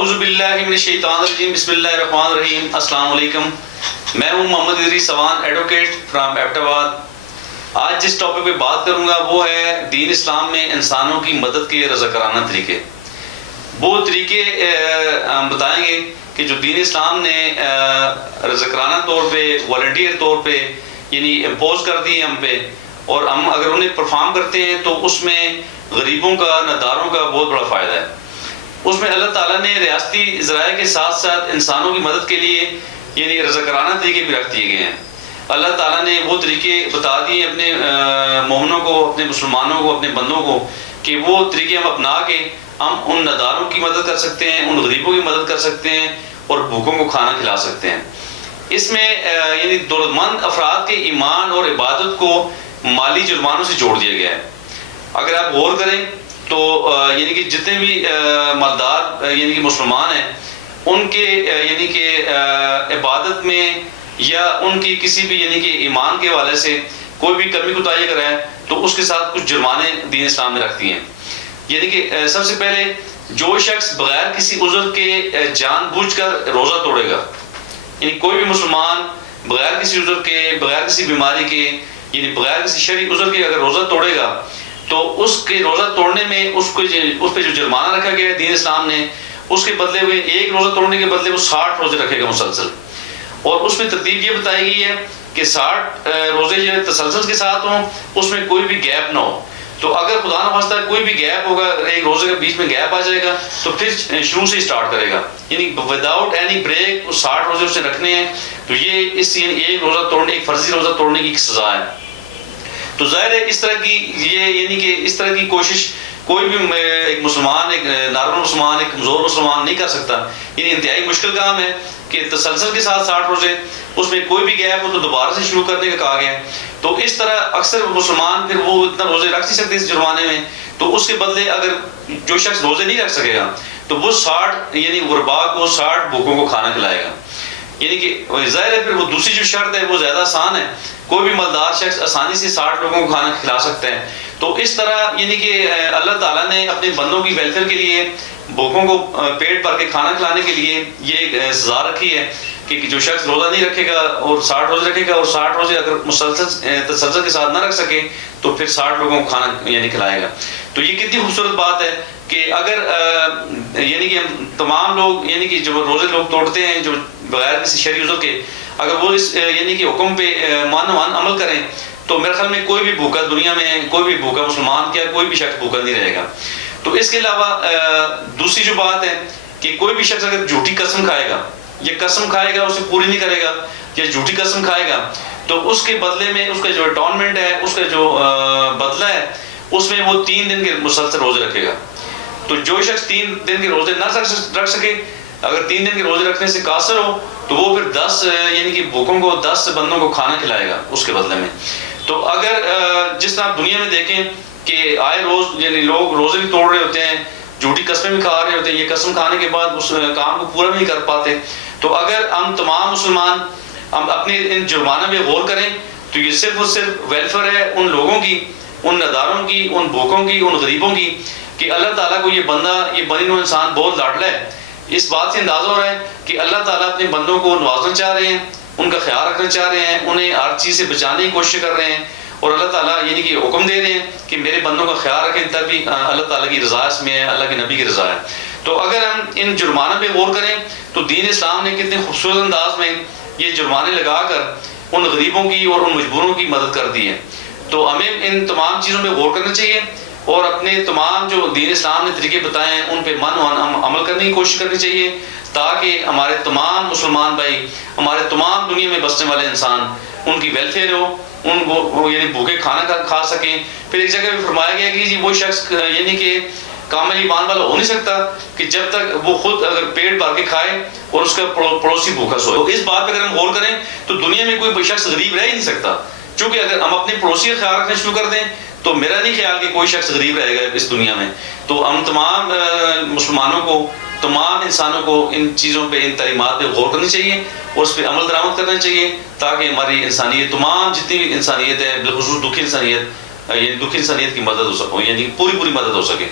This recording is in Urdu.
اعوذ باللہ من الشیطان الرجیم، بسم اللہ الرحمن الرحیم۔ السلام علیکم، میں ہوں محمد ادریس سوان، ایڈوکیٹ فرام ایبٹ آباد۔ آج جس ٹاپک پہ بات کروں گا وہ ہے دین اسلام میں انسانوں کی مدد کے رضاکارانہ طریقے۔ وہ طریقے ہم بتائیں گے کہ جو دین اسلام نے رضاکارانہ طور پہ، والنٹیئر طور پہ یعنی امپوز کر دی ہم پہ، اور ہم اگر انہیں پرفارم کرتے ہیں تو اس میں غریبوں کا، ناداروں کا بہت بڑا فائدہ ہے۔ اس میں اللہ تعالیٰ نے ریاستی ذرائع کے ساتھ ساتھ انسانوں کی مدد کے لیے یعنی رضاکارانہ طریقے بھی رکھ دیے گئے ہیں۔ اللہ تعالیٰ نے وہ طریقے بتا دیے اپنے مومنوں کو، اپنے مسلمانوں کو، اپنے بندوں کو، کہ وہ طریقے ہم اپنا کے ہم ان ناداروں کی مدد کر سکتے ہیں، ان غریبوں کی مدد کر سکتے ہیں اور بھوکوں کو کھانا کھلا سکتے ہیں۔ اس میں یعنی دولت مند افراد کے ایمان اور عبادت کو مالی جرمانوں سے جوڑ دیا گیا ہے۔ اگر آپ غور کریں تو یعنی کہ جتنے بھی مالدار یعنی کہ مسلمان ہیں، ان کے یعنی کہ عبادت میں یا ان کی کسی بھی یعنی کہ ایمان کے حوالے سے کوئی بھی کمی کوتاہی اگر ہے تو اس کے ساتھ کچھ جرمانے دین اسلام میں رکھتی ہیں۔ یعنی کہ سب سے پہلے جو شخص بغیر کسی عذر کے جان بوجھ کر روزہ توڑے گا، یعنی کوئی بھی مسلمان بغیر کسی عذر کے، بغیر کسی بیماری کے، یعنی بغیر کسی شرعی عذر کے اگر روزہ توڑے گا تو اس کے روزہ توڑنے میں اس پہ جو جرمانہ رکھا گیا ہے دین اسلام نے، اس کے بدلے ہوئے ایک روزہ توڑنے کے بدلے وہ 60 روزے رکھے گا مسلسل۔ اور اس میں ترتیب یہ بتائی گئی ہے کہ 60 روزے جو تسلسل کے ساتھ ہوں، اس میں کوئی بھی گیپ نہ ہو۔ تو اگر خدا نخواستہ کوئی بھی گیپ ہوگا، ایک روزے کے بیچ میں گیپ آ جائے گا تو پھر شروع سے اسٹارٹ کرے گا، یعنی وداؤٹ اینی بریک 60 روزے اسے رکھنے ہیں۔ تو یہ اس ایک روزہ توڑنے، ایک فرضی روزہ توڑنے کی ایک سزا ہے۔ تو ظاہر ہے اس طرح کی یعنی کہ اس طرح کی کوشش کوئی بھی ایک مسلمان، ایک نارمل مسلمان، ایک کمزور مسلمان نہیں کر سکتا۔ یعنی انتہائی مشکل کام ہے کہ تسلسل کے ساتھ 60 روزے، اس میں کوئی بھی گیپ ہو تو دوبارہ سے شروع کرنے کا کہا گیا ہے۔ تو اس طرح اکثر مسلمان پھر وہ اتنا روزے رکھ نہیں سکتے اس جرمانے میں، تو اس کے بدلے اگر جو شخص روزے نہیں رکھ سکے گا تو وہ 60 یعنی غربا کو، 60 بھوکوں کو کھانا کھلائے گا۔ یعنی کہ ظاہر ہے پھر وہ دوسری جو شرط ہے وہ زیادہ آسان ہے، کوئی بھی مالدار شخص آسانی سے 60 لوگوں کو کھانا کھلا سکتا ہے۔ تو اس طرح یعنی کہ اللہ تعالیٰ نے اپنے بندوں کی ویلفیئر کے لیے، بھوکوں کو پیٹ بھر کے کھانا کھلانے کے لیے یہ سزا رکھی ہے کہ جو شخص روزہ نہیں رکھے گا اور 60 روزے رکھے گا، اور 60 روزے اگر تسلسل کے ساتھ نہ رکھ سکے تو پھر 60 لوگوں کو کھانا یعنی کھلائے گا۔ تو یہ کتنی خوبصورت بات ہے کہ اگر یعنی کہ ہم تمام لوگ یعنی کہ جو روزے لوگ توڑتے ہیں جو بغیر کسی شرعی عذر کے، اگر وہ اس یعنی کہ حکم پہ مان عمل کریں تو میرے خیال میں کوئی بھی بھوکا دنیا میں، کوئی بھی بھوکا مسلمان کیا کوئی بھی شخص بھوکا نہیں رہے گا۔ تو اس کے علاوہ دوسری جو بات ہے کہ کوئی بھی شخص اگر جھوٹی قسم کھائے گا، یہ قسم کھائے گا اسے پوری نہیں کرے گا، یا جھوٹی قسم کھائے گا تو اس کے بدلے میں اس کا جو اٹونمنٹ ہے، اس کا جو بدلہ ہے، اس میں وہ 3 دن کے مسلسل روزے رکھے گا۔ تو جو شخص 3 دن کے روزے نہ رکھ سکے، اگر 3 دن کے روزے رکھنے سے قاصر ہو تو وہ پھر 10 یعنی کہ بھوکوں کو، 10 بندوں کو کھانا کھلائے گا اس کے بدلے میں۔ تو اگر جس طرح آپ دنیا میں دیکھیں کہ آئے روز یعنی لوگ روزے بھی توڑ رہے ہوتے ہیں، جھوٹی قسمیں بھی کھا رہے ہوتے ہیں، یہ قسم کھانے کے بعد اس کام کو پورا نہیں کر پاتے، تو اگر ہم تمام مسلمان ہم اپنے ان جرمانہ میں غور کریں تو یہ صرف اور صرف ویلفیئر ہے ان لوگوں کی، ان نداروں کی، ان بھوکوں کی، ان غریبوں کی، کہ اللہ تعالیٰ کو یہ بندہ، یہ بنی نوع انسان بہت لاڈلا ہے۔ اس بات سے اندازہ ہو رہا ہے کہ اللہ تعالیٰ اپنے بندوں کو نوازنا چاہ رہے ہیں، ان کا خیال رکھنا چاہ رہے ہیں، انہیں ہر چیز سے بچانے کی کوشش کر رہے ہیں، اور اللہ تعالیٰ یعنی کہ حکم دے رہے ہیں کہ میرے بندوں کا خیال رکھیں، تبھی اللہ تعالیٰ کی رضا اس میں ہے، اللہ کے نبی کی رضا ہے۔ تو اگر ہم ان جرمانہ پہ غور کریں تو دین اسلام نے کتنے خوبصورت انداز میں یہ جرمانے لگا کر ان غریبوں کی اور ان مجبوروں کی مدد کر دی ہے۔ تو ہمیں ان تمام چیزوں پہ غور کرنا چاہیے اور اپنے تمام جو دین اسلام نے طریقے بتائے ہیں ان پہ عمل کرنے کی کوشش کرنی چاہیے، تاکہ ہمارے تمام مسلمان بھائی، ہمارے تمام دنیا میں بسنے والے انسان، ان کی ویلفیئر ہو، ان کو یعنی بھوکے کھانا کھا سکیں۔ پھر ایک جگہ بھی فرمایا گیا کہ وہ شخص یعنی کہ کامل ایمان والا ہو نہیں سکتا کہ جب تک وہ خود اگر پیٹ بھر کے کھائے اور اس کا پڑوسی بھوکا سوئے۔ تو اس بات پہ اگر ہم غور کریں تو دنیا میں کوئی شخص غریب رہ ہی نہیں سکتا، چونکہ اگر ہم اپنے پڑوسی کا خیال رکھنا شروع کر دیں تو میرا نہیں خیال کہ کوئی شخص غریب رہے گا اس دنیا میں۔ تو ہم تمام مسلمانوں کو، تمام انسانوں کو ان چیزوں پہ، ان تعلیمات پہ غور کرنی چاہیے اور اس پہ عمل درآمد کرنا چاہیے، تاکہ ہماری انسانیت، تمام جتنی بھی انسانیت ہے، بالخصوص دکھی انسانیت، یعنی دکھی انسانیت کی مدد ہو سکے، یعنی پوری مدد ہو سکے۔